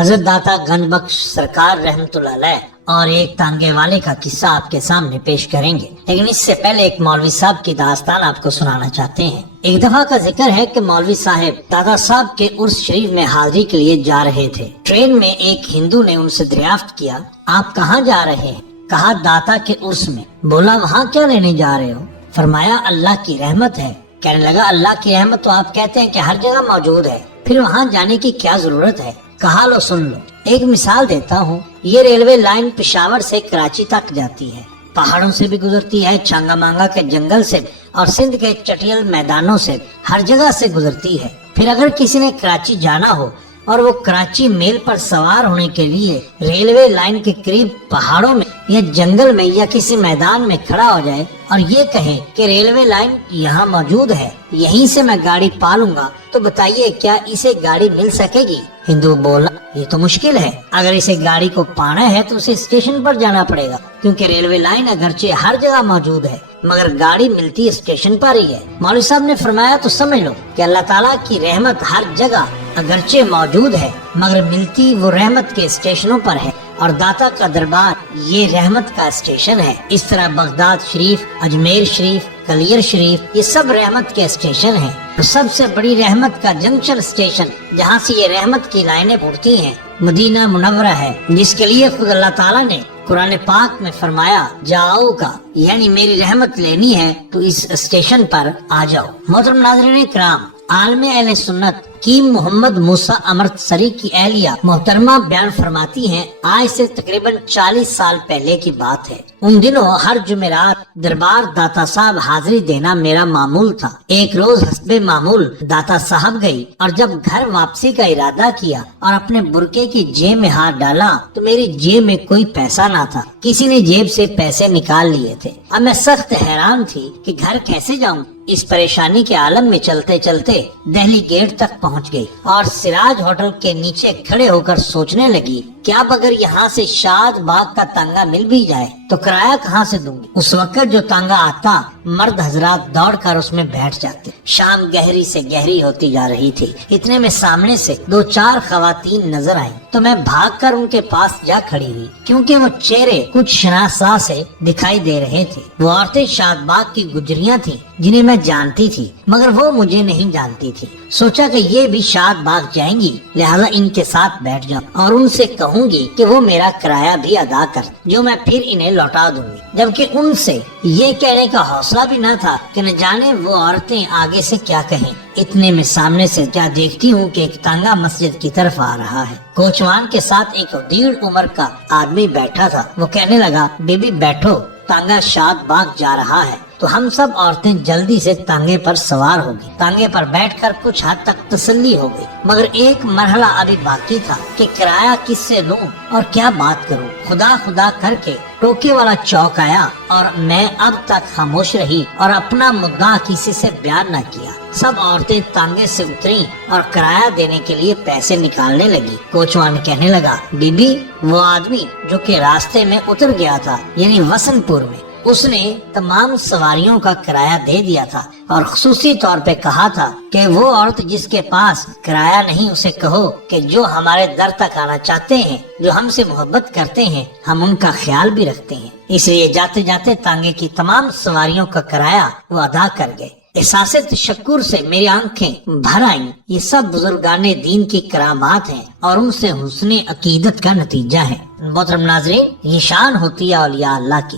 حضرت داتا گنج بخش سرکار رحمت اللہ علیہ اور ایک تانگے والے کا قصہ آپ کے سامنے پیش کریں گے، لیکن اس سے پہلے ایک مولوی صاحب کی داستان آپ کو سنانا چاہتے ہیں۔ ایک دفعہ کا ذکر ہے کہ مولوی صاحب داتا صاحب کے عرس شریف میں حاضری کے لیے جا رہے تھے۔ ٹرین میں ایک ہندو نے ان سے دریافت کیا، آپ کہاں جا رہے ہیں؟ کہا داتا کے عرس میں۔ بولا وہاں کیا لینے جا رہے ہو؟ فرمایا اللہ کی رحمت ہے۔ کہنے لگا اللہ کی رحمت تو آپ کہتے ہیں کہ ہر جگہ موجود ہے، پھر وہاں جانے کی کیا ضرورت ہے؟ کہا لو سن لو، ایک مثال دیتا ہوں۔ یہ ریلوے لائن پشاور سے کراچی تک جاتی ہے، پہاڑوں سے بھی گزرتی ہے، چھانگا مانگا کے جنگل سے اور سندھ کے چٹیل میدانوں سے، ہر جگہ سے گزرتی ہے۔ پھر اگر کسی نے کراچی جانا ہو اور وہ کراچی میل پر سوار ہونے کے لیے ریلوے لائن کے قریب پہاڑوں میں یا جنگل میں یا کسی میدان میں کھڑا ہو جائے اور یہ کہے کہ ریلوے لائن یہاں موجود ہے، یہیں سے میں گاڑی پالوں گا، تو بتائیے کیا اسے گاڑی مل سکے گی؟ ہندو بولا یہ تو مشکل ہے، اگر اسے گاڑی کو پانا ہے تو اسے اسٹیشن پر جانا پڑے گا، کیونکہ ریلوے لائن اگرچہ ہر جگہ موجود ہے مگر گاڑی ملتی اسٹیشن پر ہی ہے۔ مولوی صاحب نے فرمایا تو سمجھ لو کہ اللہ تعالیٰ کی رحمت ہر جگہ اگرچہ موجود ہے مگر ملتی وہ رحمت کے اسٹیشنوں پر ہے، اور داتا کا دربار یہ رحمت کا اسٹیشن ہے۔ اس طرح بغداد شریف، اجمیر شریف، کلیر شریف یہ سب رحمت کے اسٹیشن ہیں۔ سب سے بڑی رحمت کا جنکشن اسٹیشن جہاں سے یہ رحمت کی لائنیں اڑتی ہیں مدینہ منورہ ہے، جس کے لیے خود اللہ تعالیٰ نے قرآن پاک میں فرمایا جاؤ کا، یعنی میری رحمت لینی ہے تو اس اسٹیشن پر آ جاؤ۔ محترم ناظرین کرام، عالم اہل سنت کی محمد موسیٰ امرتسری کی اہلیہ محترمہ بیان فرماتی ہیں، آج سے تقریباً 40 سال پہلے کی بات ہے۔ ان دنوں ہر جمعرات دربار داتا صاحب حاضری دینا میرا معمول تھا۔ ایک روز حسب معمول داتا صاحب گئی اور جب گھر واپسی کا ارادہ کیا اور اپنے برقعے کی جیب میں ہاتھ ڈالا تو میری جیب میں کوئی پیسہ نہ تھا، کسی نے جیب سے پیسے نکال لیے تھے۔ اب میں سخت حیران تھی کہ گھر کیسے جاؤں۔ اس پریشانی کے عالم میں چلتے چلتے دہلی گیٹ تک پہنچ گئی اور سراج ہوٹل کے نیچے کھڑے ہو کر سوچنے لگی کہ اب اگر یہاں سے شاد باغ کا تانگا مل بھی جائے تو کرایہ کہاں سے دوں گی؟ اس وقت جو تانگا آتا مرد حضرات دوڑ کر اس میں بیٹھ جاتے۔ شام گہری سے گہری ہوتی جا رہی تھی، اتنے میں سامنے سے 2-4 خواتین نظر آئیں تو میں بھاگ کر ان کے پاس جا کھڑی ہوئی، کیونکہ وہ چہرے کچھ شناسا سے دکھائی دے رہے تھے۔ وہ عورتیں شاد باغ کی گجریاں تھیں جنہیں میں جانتی تھی مگر وہ مجھے نہیں جانتی تھی۔ سوچا کہ یہ بھی شاد باغ جائیں گی، لہذا ان کے ساتھ بیٹھ جاؤں اور ان سے کہوں گی کہ وہ میرا کرایہ بھی ادا کر جو میں پھر انہیں لوٹا دوں گی۔ جبکہ ان سے یہ کہنے کا حوصلہ بھی نہ تھا کہ نہ جانے وہ عورتیں آگے سے کیا کہیں۔ اتنے میں سامنے سے کیا دیکھتی ہوں کہ ایک تانگا مسجد کی طرف آ رہا ہے۔ کوچوان کے ساتھ ایک 1.5 عمر کا آدمی بیٹھا تھا۔ وہ کہنے لگا بی بی بیٹھو، تانگا شاد باغ جا رہا ہے۔ تو ہم سب عورتیں جلدی سے تانگے پر سوار ہو گئی۔ تانگے پر بیٹھ کر کچھ حد تک تسلی ہو گئی، مگر ایک مرحلہ ابھی باقی تھا کہ کرایہ کس سے دوں اور کیا بات کروں۔ خدا خدا کر کے ٹوکے والا چوک آیا اور میں اب تک خاموش رہی اور اپنا مدعا کسی سے بیان نہ کیا۔ سب عورتیں تانگے سے اتری اور کرایہ دینے کے لیے پیسے نکالنے لگی۔ کوچوان کہنے لگا بی بی وہ آدمی جو کہ راستے میں اتر گیا تھا، یعنی وسن پور میں، اس نے تمام سواریوں کا کرایہ دے دیا تھا اور خصوصی طور پہ کہا تھا کہ وہ عورت جس کے پاس کرایہ نہیں اسے کہو کہ جو ہمارے در تک آنا چاہتے ہیں، جو ہم سے محبت کرتے ہیں، ہم ان کا خیال بھی رکھتے ہیں۔ اس لیے جاتے جاتے تانگے کی تمام سواریوں کا کرایہ وہ ادا کر گئے۔ احساس تشکر سے میری آنکھیں بھر آئیں۔ یہ سب بزرگان دین کی کرامات ہیں اور ان سے حسن عقیدت کا نتیجہ ہے۔ محترم ناظرین، یہ شان ہوتی ہے اولیاء اللہ کی۔